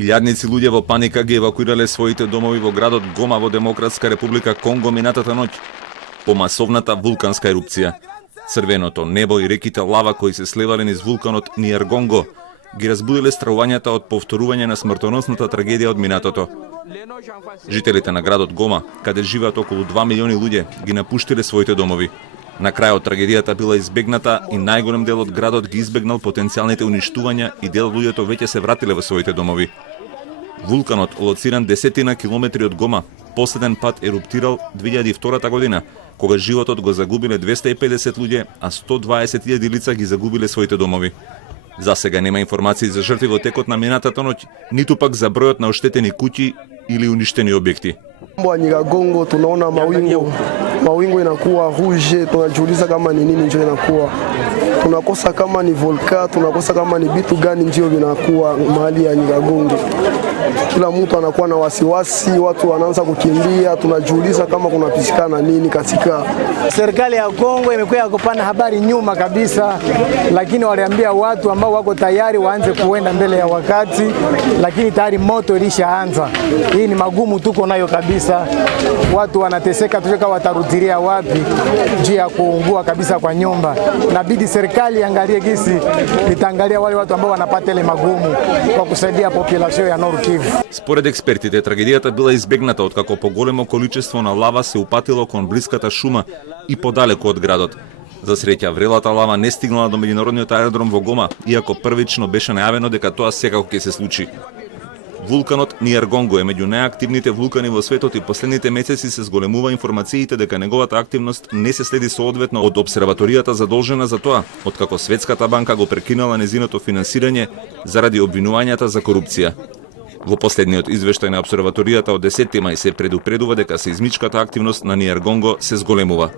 Илјадници луѓе во паника ги евакуирале своите домови во градот Гома во Демократска република Конго минатата ноќ по масовната вулканска ерупција. Црвеното небо и реките лава кои се сливале низ вулканот Ниергонго ги разбудиле стравувањата од повторување на смртоносната трагедија од минатото. Жителите на градот Гома, каде живеат околу 2 милиони луѓе, ги напуштиле своите домови. На крајот трагедијата била избегната и најголем дел од градот ги избегнал потенцијалните уништувања и дел луѓето веќе се вратиле во своите домови. Вулканот, лоциран десетина километри од Гома, последен пат еруптирал 2002 година, кога животот го загубиле 250 луѓе, а 120.000 лица ги загубиле своите домови. За сега нема информации за жртви во текот на минатата ноќ, ниту пак за бројот на оштетени куќи или уништени објекти. Gongo tunaona mawingu inakuwa rouge, tunajiuliza kama ni nini ndio inakuwa. Tunakosa kama ni volka, tunakosa kama ni vitu gani ndio vinakuwa mahali ya Nyiragongo. Kila mtu anakuwa na wasiwasi, watu wanaanza kukimbia, tunajiuliza kama kunapitikana nini katika. Serikali ya Kongo imekuja kupana habari nyuma kabisa, lakini waliambia watu ambao wako tayari waanze kuenda mbele ya wakati, lakini tayari moto ilishaanza. Hii ni magumu tuko nayo kabisa. Watu wanateseka, tujeka watarudilia wapi juu ya kuungua kabisa kwa nyumba. Inabidi serikali angalie gisi itaangalia wale watu ambao wanapata ile magumu kwa kusaidia population ya Nord Kivu. Според експертите, трагедијата била избегната откако поголемо количество на лава се упатило кон блиската шума и подалеку од градот. За среќа, врелата лава не стигнала до меѓународниот аеродром во Гома, иако првично беше најавено дека тоа секако ќе се случи. Вулканот Ниергонго е меѓу најактивните вулкани во светот и последните месеци се зголемува информациите дека неговата активност не се следи соодветно од обсерваторијата задолжена за тоа, откако Светската банка го прекинала незиното финансирање заради обвинувањата за корупција. Во последниот извештај на обсерваторијата од 10 мај се предупредува дека сеизмичката активност на Ниергонго се зголемува.